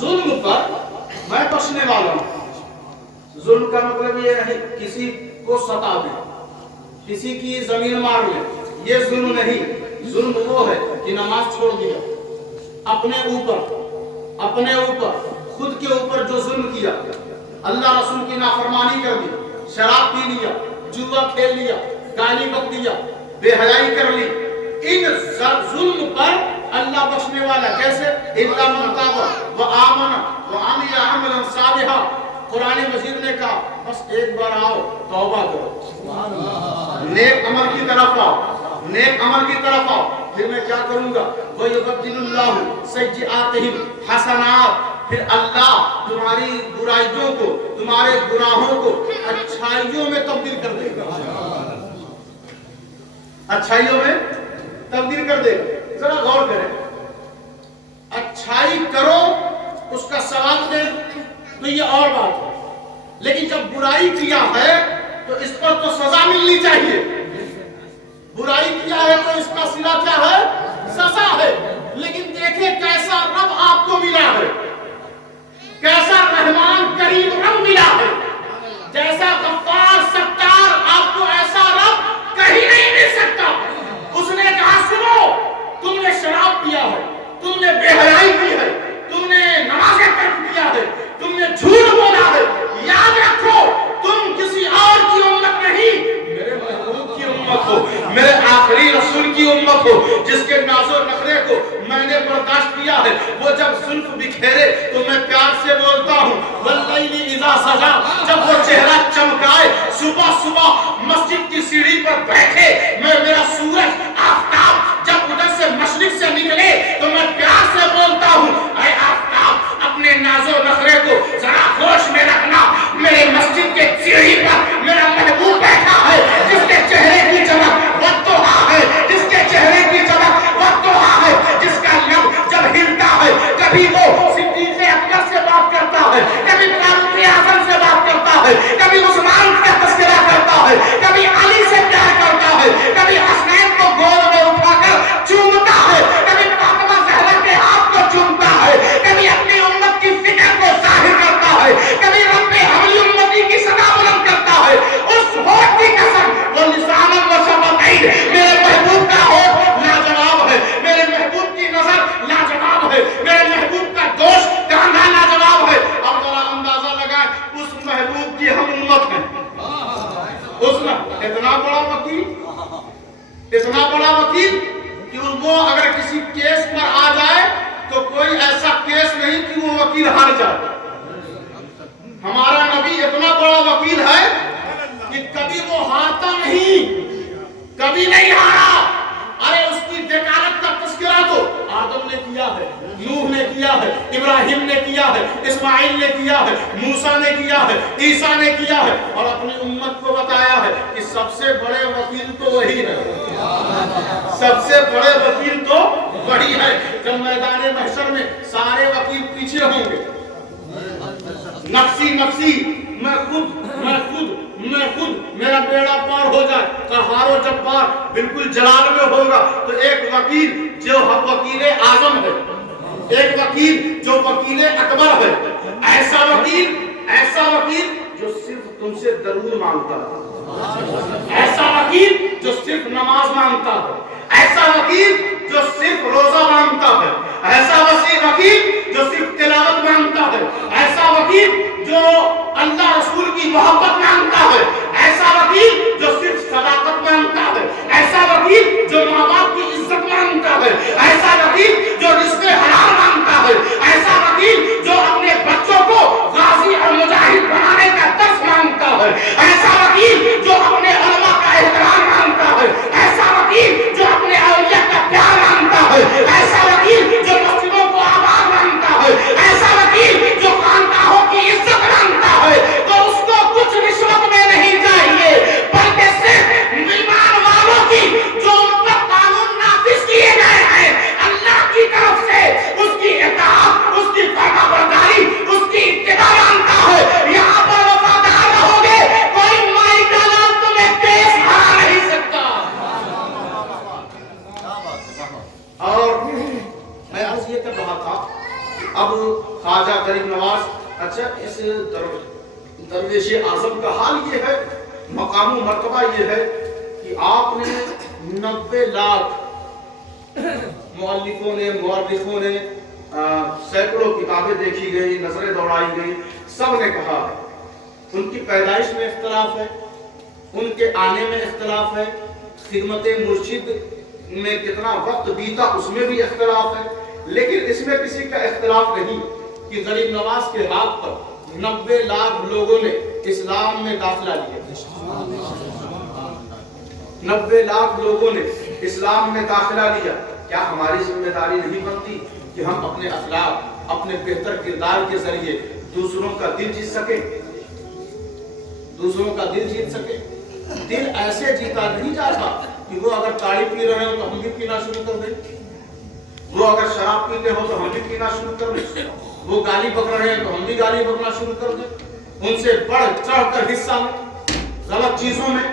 ظلم پر میں بخشنے والا ہوں۔ ظلم کا مطلب یہ نہیں کسی کو ستا دے، کسی کی زمین مار لے، یہ ظلم نہیں۔ ظلم وہ ہے کہ نماز چھوڑ دیا، اپنے اوپر خود کے اوپر جو ظلم کیا، اللہ رسول کی نافرمانی کر دی، شراب پی لیا، جوا کھیل لیا، گالی بک دیا، بے حیائی کر لی، ان ظلم پر اللہ بخشنے والا کیسے؟ الا من تاب وآمن وعمل عملا صالحا۔ قرآن مجید نے کہا بس ایک بار آؤ توبہ کرو، نیک عمل کی طرف آؤ، نیک عمل کی طرف آؤ، پھر میں کیا کروں گا؟ وَيُبَدِّلُ اللَّهُ سَيِّئَاتِهِمْ حَسَنَاتٍ، پھر اللہ تمہاری برائیوں کو، تمہارے گناہوں کو اچھائیوں میں تبدیل کر دے گا، اچھائیوں میں تبدیل کر دے گا۔ ذرا غور کریں، اچھائی کرو اس کا ثواب دے تو یہ اور بات ہے، لیکن جب برائی کیا ہے تو اس پر تو سزا ملنی چاہیے۔ برائی کیا ہے تو اس کا صلہ کیا ہے؟ سزا ہے۔ لیکن دیکھیں کیسا رب آپ کو ملا ہے، کیسا رحمان کریم رب ملا ہے، جیسا غفار ستار آپ کو ایسا رب کہیں نہیں مل سکتا۔ اس نے کہا سنو، تم نے شراب پیا ہے، تم نے بے حیائی کی ہے، تم نے نمازیں ترک کیا ہے، تم نے جھوٹ بولا ہے، یاد رکھو تم کسی اور کی امت نہیں، میرے محبوب کی امت ہو، میرے آخری رسول کی امت ہو، جس کے ناز و نخرے کو میں نے برداشت کیا ہے۔ وہ جب زلف بکھیرے تو میں پیار سے بولتا ہوں واللیل اذا سجا، جب وہ چہرہ چمکائے صبح صبح مسجد کی سیڑھی پر بیٹھے، میرا سورج آفتاب جب ادھر سے مشرق سے نکلے تو میں پیار سے بولتا ہوں اے آفتاب اپنے ناز و نخرے کو ذرا ہوش میں رکھنا، میرے مسجد کے سیڑھی پر میرا محبوب بیٹھا ہے، جس کے چہرے کی چمک والضحیٰ ہے، جس کے چہرے کی چمک والضحیٰ ہے، جس کا لب جب ہلتا ہے کبھی وہ صدیق اکبر سے بات کرتا ہے، کبھی فاروق اعظم سے بات کرتا ہے، کبھی عثمان کا تذکرہ کرتا ہے، کبھی علی سے پیار کرتا ہے، کبھی حسنین کو گود میں اٹھا کر چومتا ہے، کبھی فاطمہ زہرا کے ہاتھ کو چومتا ہے، کبھی اپنی امت کی فکر کو ظاہر کرتا ہے، کبھی رب حملی امتی کی صدا بلند کرتا ہے۔ اس ہوٹ کی قسم وہ لسان و شفتین، میرے محبوب کا ہوٹ لاجواب ہے، میرے محبوب کی نظر لاجواب ہے، میرے محبوب کا گوشت کاندھا لاجواب ہے۔ اب ذرا اندازہ لگائیں اس محبوب کی ہم امت ہیں، اس میں اتنا بڑا وکیل، اتنا بڑا وکیل کہ وہ اگر کسی کیس پر آ جائے تو کوئی ایسا کیس نہیں کہ وہ وکیل ہار جائے۔ ہمارا نبی اتنا بڑا وکیل ہے کہ کبھی وہ ہارتا نہیں، کبھی نہیں ہارا۔ ارے اس کی وکالت کا تذکرہ تو آدم نے کیا ہے، نوح نے کیا ہے، ابراہیم نے کیا ہے، اسماعیل نے کیا ہے، موسیٰ نے کیا ہے، عیسیٰ نے کیا ہے، اور اپنی امت کو بتایا ہے کہ سب سے بڑے وکیل تو وہی ہے، سب سے بڑے وکیل تو وہی ہے۔ جب میدان محشر میں سارے وکیل پیچھے ہوں گے، نفسی نفسی، میں خود میرا بیڑا پار ہو جائے، قہار و جبار بالکل جلال میں ہوگا، تو ایک وکیل جو وکیل اعظم ہے، ایک وکیل جو وکیل اکبر ہے، ایسا وکیل جو صرف تم سے درود مانگتا ہے، ایسا وکیل جو صرف نماز مانگتا ہے، ایسا وکیل جو صرف روزہ مانگتا ہے، ایسا وکیل جو صرف تلاوت مانگتا ہے، ایسا وکیل جو اللہ رسول کی محبت مانگتا ہے، ایسا وکیل جو صرف صداقت مانگتا ہے، ایسا وکیل جو ماں باپ کی عزت مانگتا ہے، ایسا وکیل جو رزق حلال مانگتا ہے، ایسا وکیل جو اپنے بچوں کو غازی اور مجاہد بنانے کا درس مانگتا ہے، ایسا وکیل جو اپنے علماء کا احترام مانگتا ہے، ایسا وکیل جو اپنے اولیاء کا پیار مانگتا ہے، ایسا وکیل جو مسجدوں کو آباد مانگتا ہے، ख्वाजा गरीब नवाज, अच्छा इस दरवेश आजम का हाल ये है, मकाम मर्तबा ये है कि आपने 90 लाख मुअल्लिफों ने, मुअर्रिखों ने सैकड़ों किताबें देखी गई, नजरें दौड़ाई गई, सब ने कहा है उनकी पैदाइश में इख्तलाफ है, उनके आने में इख्तलाफ है, खिदमत मुर्शिद में कितना वक्त बीता उसमें भी इख्तलाफ है, लेकिन इसमें किसी का इख्तलाफ नहीं कि गरीब नवाज के हाथ पर 90 लाख लोगों ने इस्लाम में दाखिला लिया। 90 लाख लोगों ने इस्लाम में दाखिला लिया। क्या हमारी जिम्मेदारी नहीं बनती कि हम अपने अखलाक, अपने बेहतर किरदार के जरिए दूसरों का दिल जीत सके, दूसरों का दिल जीत सके। दिल ऐसे जीता नहीं जाता कि वो अगर ताड़ी पी रहे हो तो हम भी पीना शुरू कर दें, वो अगर शराब पीते हो तो हम भी पीना शुरू कर दें, वो गाली बक रहे हैं तो हम भी गाली बकना शुरू कर दें, उनसे बढ़ चढ़ कर हिस्सा में गलत चीजों में।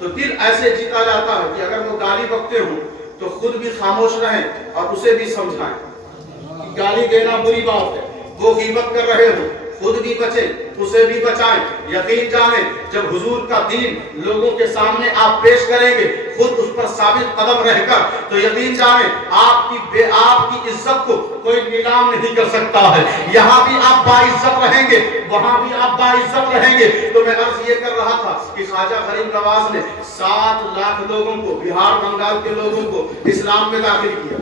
तो दिल ऐसे जीता जाता है कि अगर वो गाली बकते हो तो खुद भी खामोश रहें और उसे भी समझाएं कि गाली देना बुरी बात है, वो गीबत कर रहे हो खुद भी बचें, उसे भी बचाएं। यकीन जाने जब हुजूर का दीन लोगों के सामने आप पेश करेंगे, खुद उस पर साबित कदम रहकर, तो यकीन जाने आपकी इज्जत को कोई नीलाम नहीं कर सकता है। यहाँ भी आप बाइज्जत रहेंगे, वहाँ भी आप बाइज्जत रहेंगे। तो मैं अर्ज ये कर रहा था कि ख्वाजा गरीब नवाज ने 7 लाख लोगों को, बिहार बंगाल के लोगों को इस्लाम में दाखिल किया।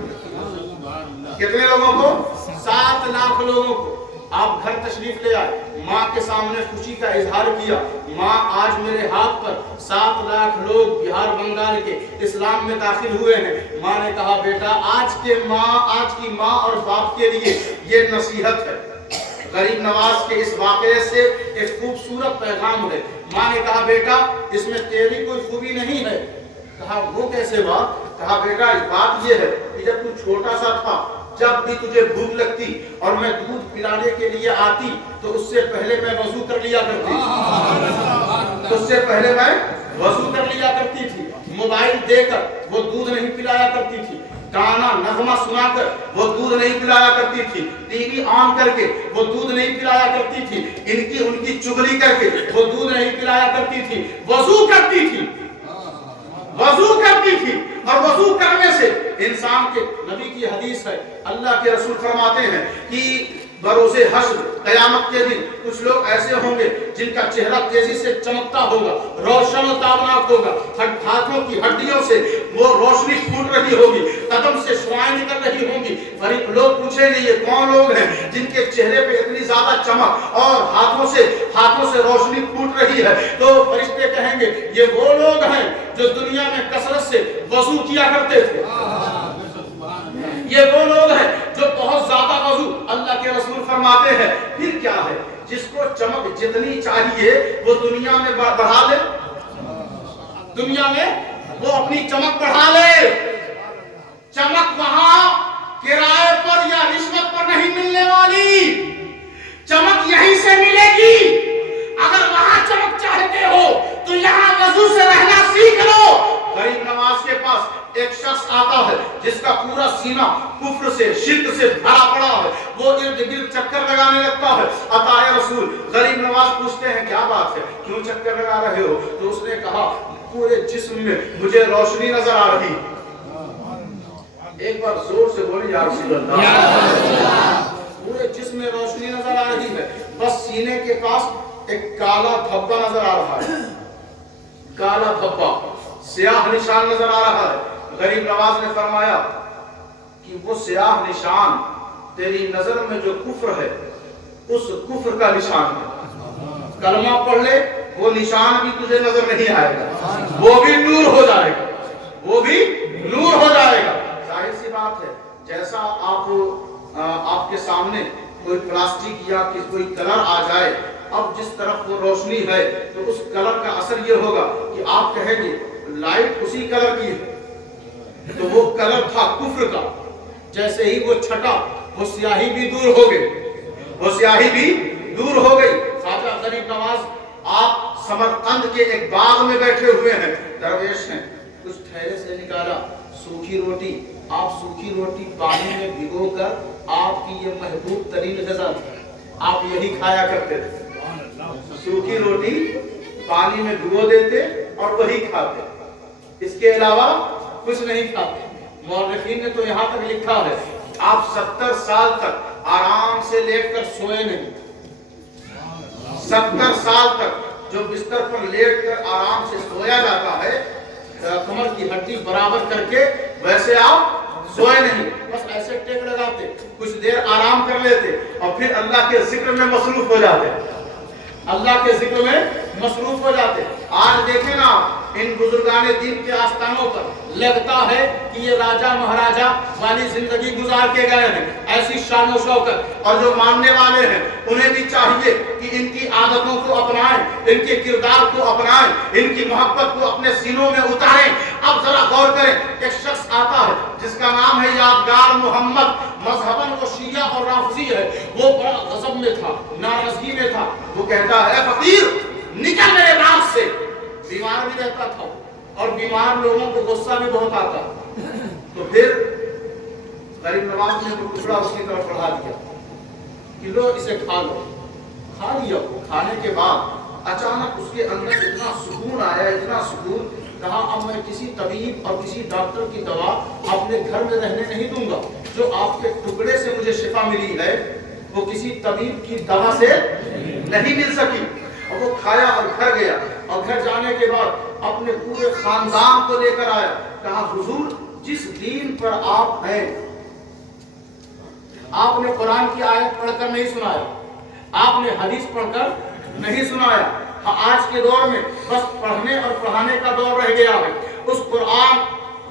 कितने लोगों को? 7 लाख लोगों को। आप घर तशरीफ ले आए, माँ के सामने खुशी का इजहार किया, माँ आज मेरे हाथ पर 7 लाख लोग बिहार बंगाल के इस्लाम में दाखिल हुए हैं। माँ ने कहा बेटा आज की माँ और बाप के लिए ये नसीहत है। गरीब नवाज के इस वाक़े से एक खूबसूरत पैगाम है। माँ ने कहा बेटा इसमें तेरी कोई खूबी नहीं है। कहा वो कैसे बात? कहा बेटा इस बात ये है कि जब तू छोटा सा था, जब भी तुझे भूख लगती और मैं दूध पिलाने के लिए आती तो उससे पहले मैं वजू कर लिया करती थी, उससे पहले मैं वजू कर लिया करती थी। मोबाइल देकर वो दूध नहीं पिलाया करती थी, गाना नगमा सुनाकर वो दूध नहीं पिलाया करती थी, टीवी ऑन करके वो दूध नहीं पिलाया करती थी, इनकी उनकी चुगली करके वो दूध नहीं पिलाया करती थी, वजू करती थी, वजू करती थी। और वजू करने से इंसान के, नबी की हदीस है, अल्लाह के रसूल फरमाते हैं कि बरोज़े हश्र क़यामत के दिन कुछ लोग ऐसे होंगे जिनका चेहरा तेजी से चमकता होगा, रोशन ताबनाक होगा, हाथों की हड्डियों से वो रोशनी फूट रही होगी, कदम से शुआएं निकल रही होंगी। लोग पूछेंगे ये कौन लोग हैं जिनके चेहरे पे इतनी ज्यादा चमक और हाथों से रोशनी फूट रही है? तो फरिश्ते कहेंगे ये वो लोग हैं जो दुनिया में कसरत से वजू किया करते थे, ये वो लोग हैं जो बहुत ज्यादा वजू। अल्लाह के रसूल फरमाते हैं फिर क्या है, जिसको चमक जितनी चाहिए वो दुनिया में बढ़ा ले, दुनिया में वो अपनी चमक बढ़ा ले। चमक वहां किराए पर या रिश्वत पर नहीं मिलने वाली, चमक यहीं से मिलेगी। अगर वहां चमक चाहते हो तो यहाँ वजू से रहना सीख लो। गरीब नवाज के पास एक शख्स आता है जिसका पूरा सीना कुफ्र से, शिर्क से भरा पड़ा है, वो इर्द गिर्द चक्कर लगाने लगता है। अताए रसूल गरीब नवाज पूछते हैं क्या बात है, क्यों चक्कर लगा रहे हो? तो उसने कहा पूरे जिस्म में मुझे रोशनी नजर आ रही। एक बार जोर से बोले या रसूल अल्लाह। पूरे जिस्म में रोशनी नजर आ रही है, बस सीने के पास एक काला धब्बा नजर आ रहा है, काला धब्बा, स्याह निशान नजर आ रहा है। गरीब नवाज ने फरमाया कि वो स्याह निशान तेरी नजर में जो कुफ्र है उस कुफ्र का निशान है। कलमा पढ़ ले वो निशान भी तुझे नजर नहीं आएगा, वो भी नूर हो जाएगा, वो भी नूर हो जाएगा। जाहिर सी बात है, जैसा आपके सामने कोई प्लास्टिक या कोई कलर आ जाए, अब जिस तरफ वो रोशनी है तो उस कलर का असर ये होगा कि आप कहेंगे लाइट उसी कलर की है, तो वो कलर था कुफ्र का। जैसे ही वो छटा वो स्याही भी दूर हो गई, वो स्याही भी दूर हो गई। ख्वाजा गरीब नवाज आप समरकंद के एक बाग में बैठे हुए हैं, दरवेश हैं, कुछ थैले से निकाला सूखी रोटी, आप सूखी रोटी पानी में भिगोकर آپ کی یہ محبوب ترین غذا تھی، آپ یہی کھایا کرتے تھے، سوکھی روٹی پانی میں ڈبو دیتے اور وہی کھاتے، اس کے علاوہ کچھ نہیں کھاتے۔ مورخین نے تو یہاں تک لکھا ہے آپ 70 سال تک آرام سے لیٹ کر سوئے نہیں، 70 سال تک جو بستر پر لیٹ کر آرام سے سویا جاتا ہے کمر کی ہڈی برابر کر کے، ویسے آپ سوئے نہیں، بس ایسے ٹیک لگاتے، کچھ دیر آرام کر لیتے اور پھر اللہ کے ذکر میں مصروف ہو جاتے، اللہ کے ذکر میں مصروف ہو جاتے۔ آج دیکھیں نا ان بزرگان دین کے آستانوں پر لگتا ہے کہ یہ راجہ مہاراجہ والی زندگی گزار کے گئے ہیں، ایسی شان و شوکت، اور جو ماننے والے ہیں انہیں بھی چاہیے کہ ان کی عادتوں کو اپنائیں، ان کے کردار کو اپنائیں، ان کی محبت کو اپنے سینوں میں اتاریں۔ اب ذرا غور کریں، ایک شخص آتا ہے جس کا نام ہے یادگار محمد، مذہباً وہ شیعہ اور رافضی ہے، وہ بڑا غضب میں تھا، ناراضگی میں تھا، وہ کہتا ہے اے فقیر نکل میرے ناز سے۔ بیمار بھی رہتا تھا اور بیمار لوگوں کو غصہ بھی بہت آتا، تو پھر غریب نواز نے وہ ٹکڑا اس کی طرف بڑھا دیا کہ لو اسے کھا لو، کھا لیا۔ کھانے کے بعد اچانک اس کے اندر اتنا سکون آیا، اتنا سکون، کہا اب میں کسی طبیب اور کسی ڈاکٹر کی دوا اپنے گھر میں رہنے نہیں دوں گا، جو آپ کے ٹکڑے سے مجھے شفا ملی ہے وہ کسی طبیب کی دوا سے نہیں مل سکی۔ اور وہ کھایا اور گھر گیا، اور گھر جانے کے بعد اپنے پورے خاندان کو لے کر آیا، کہا حضور جس دین پر آپ ہیں، آپ نے قرآن کی آیت پڑھ کر نہیں سنایا، آپ نے حدیث پڑھ کر نہیں سنایا، آج کے دور میں بس پڑھنے اور پڑھانے کا دور رہ گیا ہے۔ اس قرآن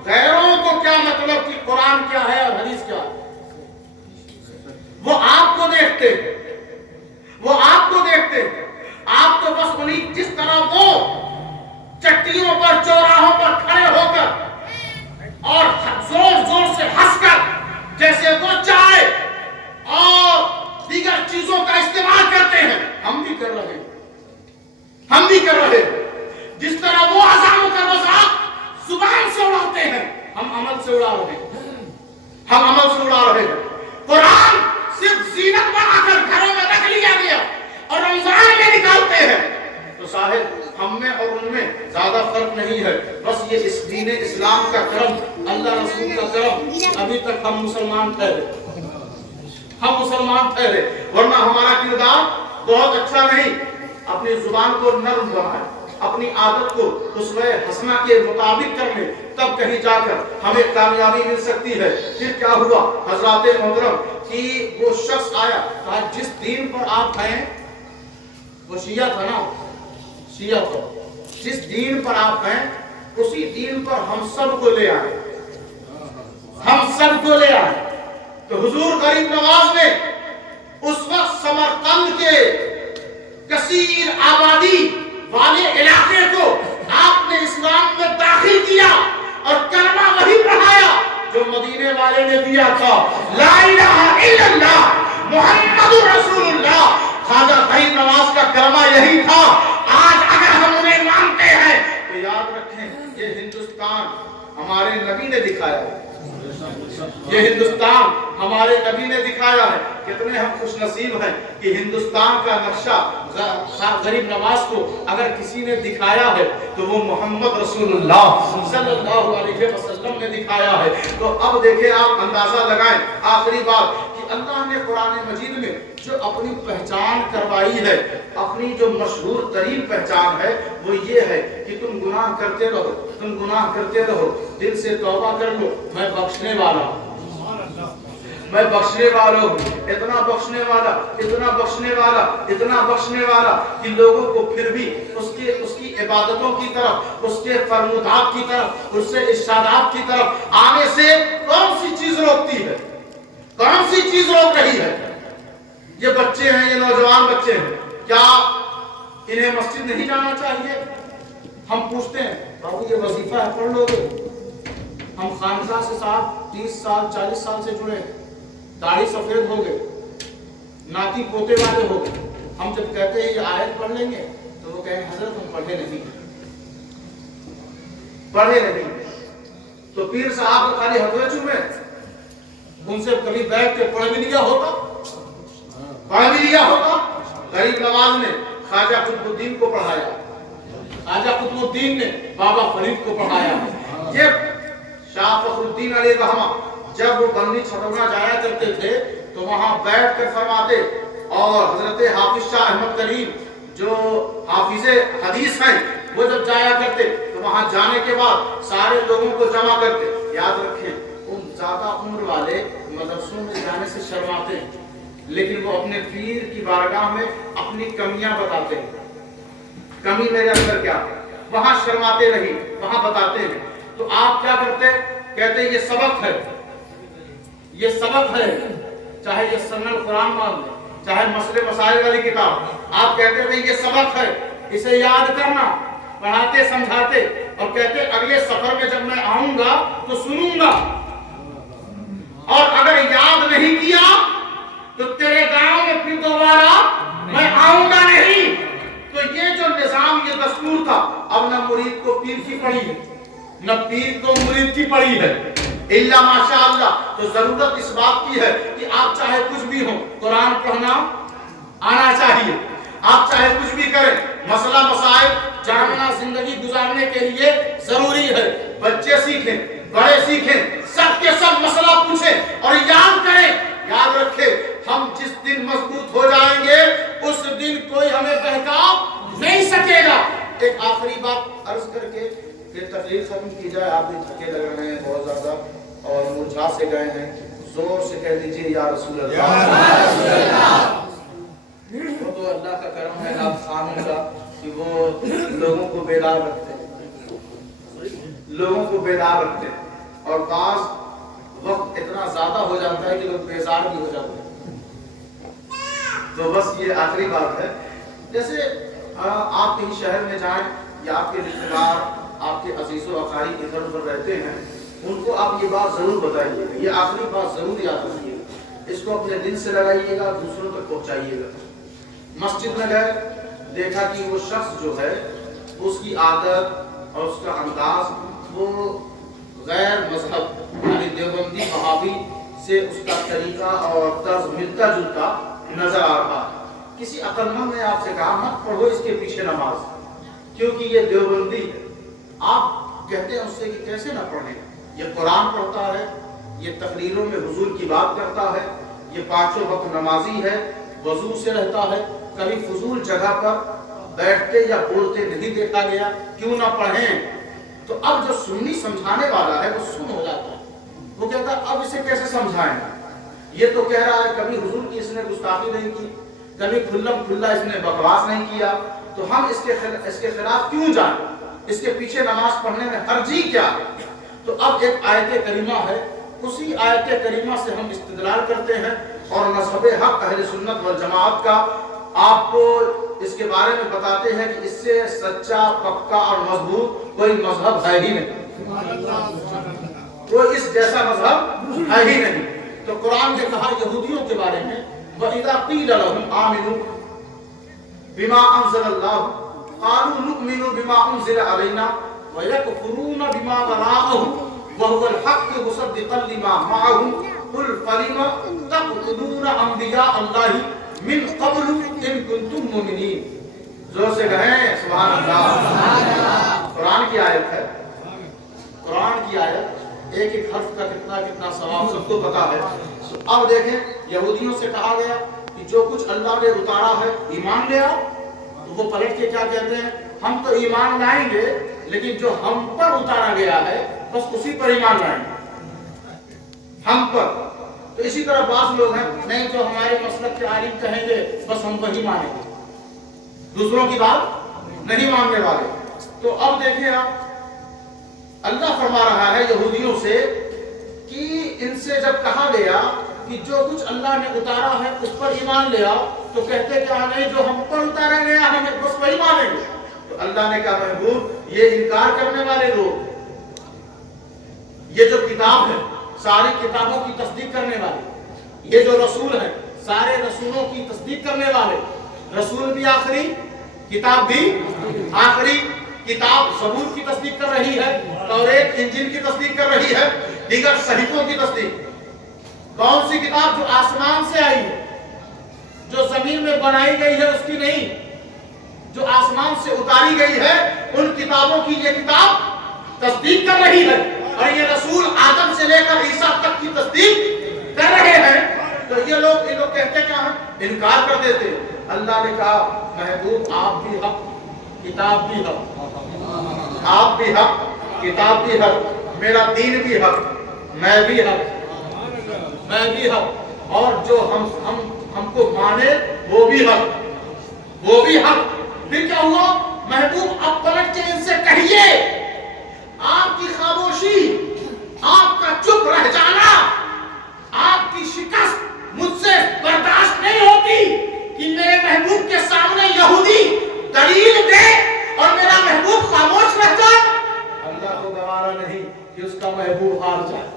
غیروں کو کیا مطلب کہ قرآن کیا ہے اور حدیث کیا ہے، وہ آپ کو دیکھتے، وہ آپ کو دیکھتے، آپ تو بس انہیں جس طرح وہ چٹیوں پر چوراہوں پر کھڑے ہو کر اور زور زور سے ہنس کر جیسے وہ چائے اور دیگر چیزوں کا استعمال کرتے ہیں، ہم بھی کر رہے ہیں، ہم بھی کر رہے ہیں۔ جس طرح وہ اذانوں کا مذاق زبان سے اڑاتے ہیں، ہم عمل سے اڑا رہے ہیں، ہم عمل سے اڑا رہے ہیں۔ قرآن صرف زینت بنا کر گھروں میں رکھ لیا گیا اور رمضان میں نکالتے ہیں، تو صاحب ہم میں اور ان میں زیادہ فرق نہیں ہے، بس یہ اس دین اسلام کا کرم، اللہ رسول کا کرم، ابھی تک ہم مسلمان ٹھہرے، ہم مسلمان ٹھہرے، ورنہ ہمارا کردار بہت اچھا نہیں۔ اپنی زبان کو نرم بنائیں، اپنی عادت کو اسوہ حسنہ کے مطابق کر لیں، تب کہیں جا کر ہمیں کامیابی مل سکتی ہے۔ پھر کیا ہوا حضرات محترم کہ وہ شخص آیا، کہا جس دین پر آپ ہیں، وہ شیعہ تھا نا، شیعہ تھا، جس دین پر آپ ہیں اسی دین پر ہم سب کو لے آئے، ہم سب کو لے آئے۔ تو حضور غریب نواز نے اس وقت سمرقند کے کثیر آبادی والے علاقے کو آپ نے اسلام میں داخل کیا اور کلمہ وہی پڑھایا جو مدینے والے نے دیا تھا، لا الہ الا اللہ محمد رسول اللہ۔ خواجہ غریب نواز کا کلمہ یہی تھا۔ آج اگر ہم انہیں مانتے ہیں تو یاد رکھیں یہ ہندوستان ہمارے نبی نے دکھایا ہے، یہ ہندوستان ہمارے نبی نے دکھایا ہے۔ کتنے ہم خوش نصیب ہیں کہ ہندوستان کا نقشہ غریب نواز کو اگر کسی نے دکھایا ہے تو وہ محمد رسول اللہ صلی اللہ علیہ وسلم نے دکھایا ہے۔ تو اب دیکھیں آپ اندازہ لگائیں، آخری بات کہ اللہ نے قرآن مجید میں جو اپنی پہچان کروائی ہے، اپنی جو مشہور ترین پہچان ہے وہ یہ ہے کہ تم گناہ کرتے رہو، تم گناہ کرتے رہو، دل سے توبہ کر لو، میں بخشنے والا ہوں، میں بخشنے والا ہوں، اتنا بخشنے والا، اتنا بخشنے والا، اتنا بخشنے والا کہ لوگوں کو پھر بھی اس کی عبادتوں کی طرف، اس کے فرمودات کی طرف، اس سے ارشادات کی طرف آنے سے کون سی چیز روکتی ہے، کون سی چیز روک رہی ہے؟ یہ بچے ہیں، یہ نوجوان بچے ہیں، کیا انہیں مسجد نہیں جانا چاہیے؟ ہم پوچھتے ہیں بابو یہ وظیفہ ہے پڑھ لو گے؟ ہم خانقاہ سے 30 سال 40 سال سے جڑے، داڑھی سفید ہو گئے، ناتی پوتے والے ہو گئے، ہم جب کہتے ہیں یہ آیت پڑھ لیں گے تو وہ کہیں حضرت ہم پڑھے نہیں، پڑھے نہیں۔ تو پیر صاحب کو خالی ہتھوڑے چومے، उनसे कभी बैठ के पढ़ भी लिया होता, पढ़ भी लिया होता। गरीब नवाज ने ख्वाजा कुतुबुद्दीन को पढ़ाया, ख्वाजा कुतुबुद्दीन ने बाबा फरीद को पढ़ाया। ये शाह फखरुद्दीन अली रहमा जब वो बंदी छतौना जाया करते थे तो वहां बैठ कर फरमाते, और हजरत हाफिज शाह अहमद करीम जो हाफिजे हदीस हैं वो जब जाया करते तो वहां जाने के बाद सारे लोगों को जमा करते। याद रखें, उन ज्यादा उम्र वाले मदरसों में जाने से शर्माते हैं, लेकिन वो अपने पीर की बारगाह में अपनी कमियां बताते हैं। कमी मेरे अंदर क्या है, वहां शर्माते नहीं, वहां बताते हैं। तो आप क्या करते, कहते हैं ये सबक है, ये सबक है, चाहे ये सन्नल कुरान मान ले, चाहे मसले मसाइल वाली किताब, आप कहते थे ये सबक है, इसे याद करना, पढ़ाते समझाते, और कहते अगले सफर में जब मैं आऊंगा तो सुनूंगा, और अगर याद नहीं किया तो तेरे गांव में फिर दोबारा मैं आऊंगा नहीं। तो ये जो निजाम, ये दस्तूर था, अब न मुरीद को पीर की पड़ी है, न पीर को मुरीद की पड़ी है, इल्ला माशाअल्लाह। तो जरूरत इस बात की है कि आप चाहे कुछ भी हो, कुरान पढ़ना आना चाहिए, आप चाहे कुछ भी करें, मसला मसाइल जानना जिंदगी गुजारने के लिए जरूरी है। बच्चे सीखें, बड़े सीखें, सबके सब मसला पूछें और याद करें। याद रखें, हम जिस दिन मजबूत हो जाएंगे उस दिन कोई हमें बहका नहीं सकेगा। एक आखिरी बात अर्ज करके फिर तकरीर खत्म की जाए। आप भी थके लग रहे हैं बहुत ज्यादा और मुरझा से गए हैं, जोर से कह दीजिए या रसूल अल्लाह। वो तो अल्लाह का करम है आप खानों का कि वो लोगों को बेदार रखते हैं, लोगों को बेदार रखते हैं, और बाज वक्त इतना ज्यादा हो जाता है कि लोग बेजार भी हो जाते हैं। तो बस ये आखिरी बात है, जैसे आप कहीं शहर में जाएं या आपके रिश्तेदार, आपके अजीजों अकारीब इधर उधर रहते हैं, उनको आप ये बात जरूर बताइएगा, ये आखिरी बात जरूर याद रखिएगा, इसको अपने दिल से लगाइएगा, दूसरों तक पहुंचाइएगा। मस्जिद में गए, देखा कि वो शख्स जो है उसकी आदत और उसका अंदाज वो गैर मजहब यानी देवबंदी वहाबी से उसका तरीका और तर्ज मिलता जुलता नजर आ रहा है। किसी अक्लमंद ने आपसे कहा मत पढ़ो इसके पीछे नमाज, क्योंकि ये देवबंदी है। आप कहते हैं उससे कि कैसे ना पढ़े, ये कुरान पढ़ता है, ये तकरीरों में हुजूर की बात करता है, ये पांचों वक्त नमाजी है, वजू से रहता है, कभी फजूल जगह पर बैठते या बोलते नहीं देखा गया, क्यों ना पढ़ें। तो अब जो सुन्नी समझाने वाला है वो सुन हो जाता है, वो कहता है अब इसे कैसे समझाएं, ये तो कह रहा है कभी हुजूर की इसने गुस्ताखी नहीं की, कभी खुल्लम खुल्ला इसने बकवास नहीं किया, तो हम इसके खिलाफ क्यों जाएं, इसके पीछे नमाज पढ़ने में हर्जी क्या है। तो अब एक आयत करीमा है, उसी आयत करीमा से हम इस्तिदलाल करते हैं और मज़हब हक अहले सुन्नत वल जमाअत का आपको इसके बारे में बताते हैं कि इससे सच्चा पक्का और मजबूत कोई मजहब है ही नहीं, कोई इस जैसा मजहब है ही नहीं। तो कुरान ने कहा यहूदियों के बारे में, वइज़ा क़ील लहुम आमिनू बिमा अंज़लल्लाह क़ालू नु'मिनु बिमा उन्ज़िला अलैना व यकफ़ुरूना बिमा वराअहु व हुवल हक़्क़ु मुसद्दिक़न लिमा मअहुम क़ुल फ़लिमा तक़्तुलूना अंबिया अल्लाहि मिन क़ब्लु इन कुंतुम मुमिनीन। जोर से कहें सुभान अल्लाह। कुरान की आयत है, कुरान की आयत, एक एक हर्फ का कितना कितना सवाब सबको पता है। तो अब देखें, यहूदियों से कहा गया कि जो कुछ अल्लाह ने उतारा है ईमान ले आओ, तो वो पलट के क्या कहते हैं, हम तो ईमान लाएंगे लेकिन जो हम पर उतारा गया है बस उसी पर ईमान लाएंगे, हम पर। तो इसी तरह बात लोग हैं, नहीं जो हमारे मसलक के आलिम कहेंगे बस हम वही मानेंगे, दूसरों की बात नहीं मानने वाले। तो अब देखिए आप, अल्लाह फरमा रहा है यहूदियों से कि इनसे जब कहा गया कि जो कुछ अल्लाह ने उतारा है उस पर ईमान ले आओ, तो कहते क्या नहीं जो हम पर उतारा गया हमें बस वही मानेंगे। तो अल्लाह ने कहा महबूब ये इनकार करने वाले लोग, ये जो किताब है सारी किताबों की तस्दीक करने वाले, ये जो रसूल है सारे रसूलों की तस्दीक करने वाले, रसूल भी आखिरी, किताब भी आखिरी, किताब ज़बूर की तस्दीक कर रही है, तौरेत इंजील की तस्दीक कर रही है, दीगर सहीफों की तस्दीक। कौन सी किताब? जो आसमान से आई है, जो जमीन में बनाई गई है उसकी नहीं, जो आसमान से उतारी गई है उन किताबों की ये किताब तस्दीक कर रही है। और ये रसूल आदम से लेकर ईसा तक की तस्दीक कर रहे हैं। तो ये लोग कहते क्या हैं? इनकार कर देते। अल्लाह ने कहा महबूब आप भी हक, किताब भी हक, आप भी हक, किताब भी हक, मेरा दीन भी हक, मैं भी हक, मैं भी हक, और जो हमको माने वो भी हक, वो भी हक। फिर क्या हुआ? महबूब अब पलट के इनसे कहिए, आपकी खामोशी, आपका चुप रह जाना, आपकी शिकस्त मुझसे बर्दाश्त नहीं होती कि मेरे महबूब के सामने यहूदी दलील दे और मेरा महबूब खामोश रह जाए। अल्लाह को गवारा नहीं कि उसका महबूब हार जाए,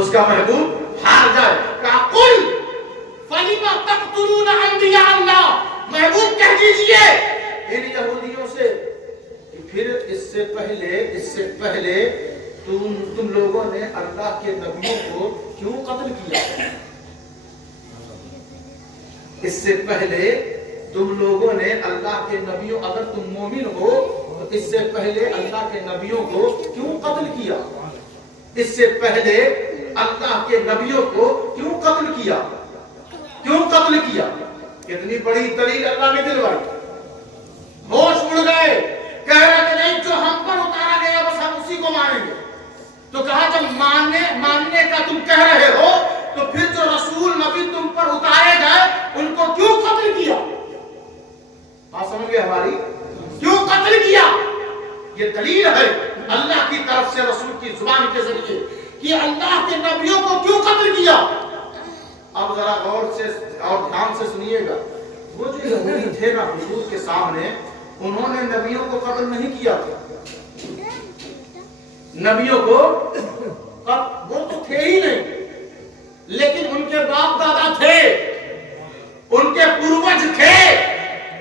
उसका महबूब हार जाए। कहा कुल फलिमा तक़तुलून अंबिया अल्लाह, महबूब कह दीजिए इन यहूदियों से कि फिर इससे पहले तुम लोगों ने अल्लाह के नबियों को क्यों कत्ल किया? इससे पहले तुम लोगों ने अल्लाह के नबियों, अगर तुम मोमिन हो तो इससे पहले अल्लाह के नबियों को क्यों कत्ल किया? इससे पहले अल्लाह के नबियों को क्यों कत्ल किया? क्यों कत्ल किया? कितनी बड़ी दलील अल्लाह ने दिलवाई। होश उड़ गए, कह रहे थे नहीं जो हम पर उतारा गया बस हम उसी को मानेंगे। तो कहा जब मानने का तुम कह रहे हो तो फिर जो रसूल नबी तुम पर उतारे गए उनको क्यों कत्ल किया? बात समझ गए हमारी? क्यों कत्ल किया? ये दलील है अल्लाह की तरफ से रसूल की जुबान के जरिए कि अल्लाह के नबियों को क्यों कत्ल किया। अब जरा गौर से और ध्यान से सुनिएगा, वो जो यहूदी थे ना हुजूर के सामने, उन्होंने नबियों को कत्ल नहीं किया था। नबियों को वो तो थे ही नहीं, लेकिन उनके बाप दादा थे, उनके पूर्वज थे,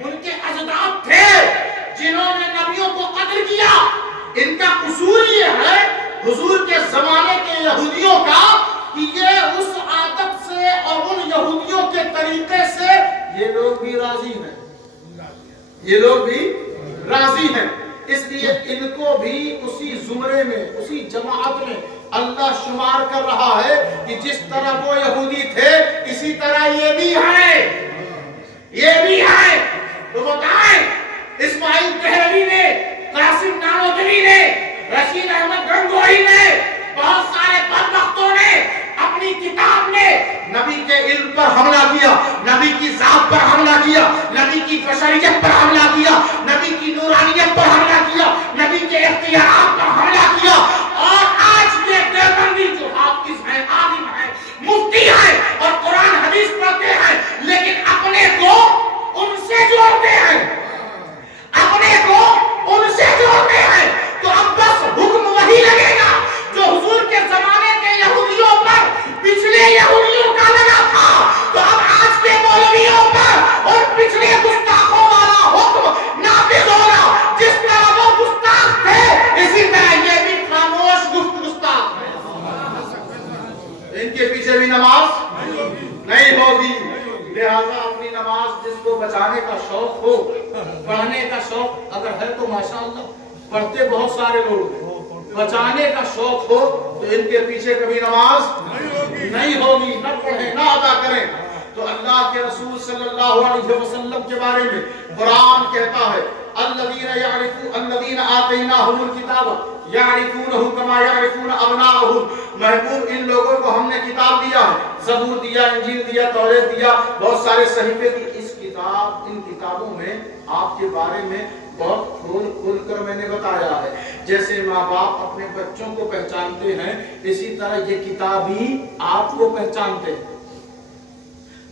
उनके अजदाद थे जिन्होंने नबियों को कत्ल किया। इनका कसूर ये है हुजूर के जमाने के यहूदियों का कि ये उस आदत से और उन यहूदियों के तरीके से ये लोग भी राजी हैं, ये लोग भी राजी हैं। इसलिए इनको भी उसी जुमरे में, उसी जमात में अल्लाह शुमार कर रहा है कि जिस तरह वो यहूदी थे इसी तरह ये भी है, ये भी है। तो बताएं इस्माइल कहलवी ने, कासिम नानोतवी ने, रशीद अहमद गंगोही ने, बहुत सारे बदबख्तों ने अपनी किताब में नबी के इल्म पर हमला किया, नबी की जात पर हमला किया, नबी की बशरियत पर हमला किया, नबी की नूरानियत पर हमला किया, नबी के इख्तियारात पर हमला किया। और आज के देवबंदी जो हाफिज हैं, आलिम हैं, मुफ्ती हैं और कुरान हदीस पढ़ते हैं, लेकिन अपने को उनसे जोड़ते हैं, अपने को उनसे जोड़ते हैं। तो अब बस हुक्म वही लगेगा जो हुजूर के जमाने के यहूदियों पर, पिछले यहूदियों का लगा था। तो अब आज के मौलवियों पर और पिछले गुस्ताखों वाला हुक्म नाफिज होगा। जिस तरह वो गुस्ताख थे इसी तरह ये भी खामोश गुस्ताख है। इनके पीछे भी नमाज नहीं होगी। लिहाजा अपनी नमाज जिसको बचाने का शौक हो, पढ़ने का शौक अगर है तो माशाअल्लाह, पढ़ते बहुत सारे लोग, बचाने का शौक हो तो इनके पीछे कभी नमाज नहीं होगी, न पढ़े न अदा करें। तो अल्लाह के रसूल सल्लल्लाहु अलैहि वसल्लम के बारे में कुरान कहता है अल्लज़ीना आतैनाहुमुल किताब यारिफूनहु कमा यारिफून अबनाअहुम। महबूब इन लोगों को हमने किताब दिया है, ज़बूर दिया, इंजील दिया, तौरात दिया, बहुत सारे सहीफे दी। इन किताबों में आपके बारे में बहुत खोल कर मैंने बताया है। जैसे माँ बाप अपने बच्चों को पहचानते हैं इसी तरह ये किताब ही आपको पहचानते हैं।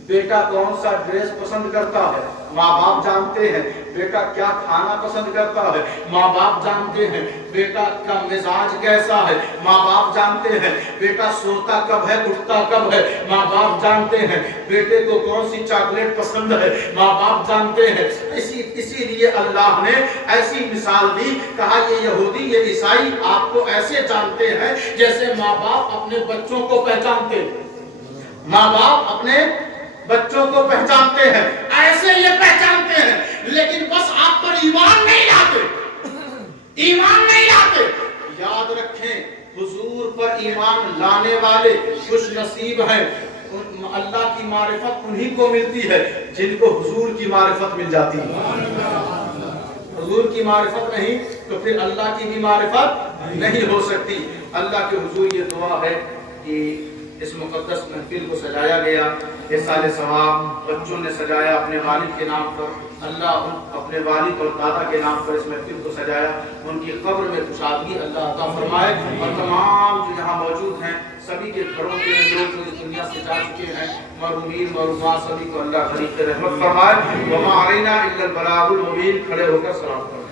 बेटा कौन सा ड्रेस पसंद करता है माँ बाप जानते हैं, बेटा क्या खाना पसंद करता है माँ बाप जानते हैं, बेटा का मिजाज कैसा है माँ बाप जानते हैं, बेटा सोता कब है उठता कब है माँ बाप जानते हैं, बेटे को कौन सी चॉकलेट पसंद है माँ बाप जानते हैं। इसीलिए अल्लाह ने ऐसी मिसाल दी, कहा ये यहूदी ये ईसाई आपको ऐसे जानते हैं जैसे माँ बाप अपने बच्चों को पहचानते हैं। ماں باپ اپنے بچوں کو پہچانتے ہیں، ایسے یہ پہچانتے ہیں، لیکن بس آپ پر ایمان نہیں لاتے، ایمان نہیں لاتے۔ یاد رکھیں حضور پر ایمان لانے والے خوش نصیب ہیں، اللہ کی معرفت انہی کو ملتی ہے جن کو حضور کی معرفت مل جاتی ہے۔ حضور کی معرفت نہیں تو پھر اللہ کی بھی معرفت نہیں ہو سکتی۔ اللہ کے حضور یہ دعا ہے کہ اس مقدس محفل کو سجایا گیا، احسان ثواب بچوں نے سجایا اپنے والد کے نام پر، اللہ اپنے والد اور دادا کے نام پر اس محفل کو سجایا، ان کی قبر میں کشادگی اللہ عطا فرمائے، اور تمام جو یہاں موجود ہیں سبھی کے گھروں کے لوگ جو اس دنیا سے جا چکے ہیں، مرحومین مرحومات سبھی کو اللہ غریق رحمت فرمائے۔ وما علینا الا البلاغ المبین۔ کھڑے ہو کر سلام کریں۔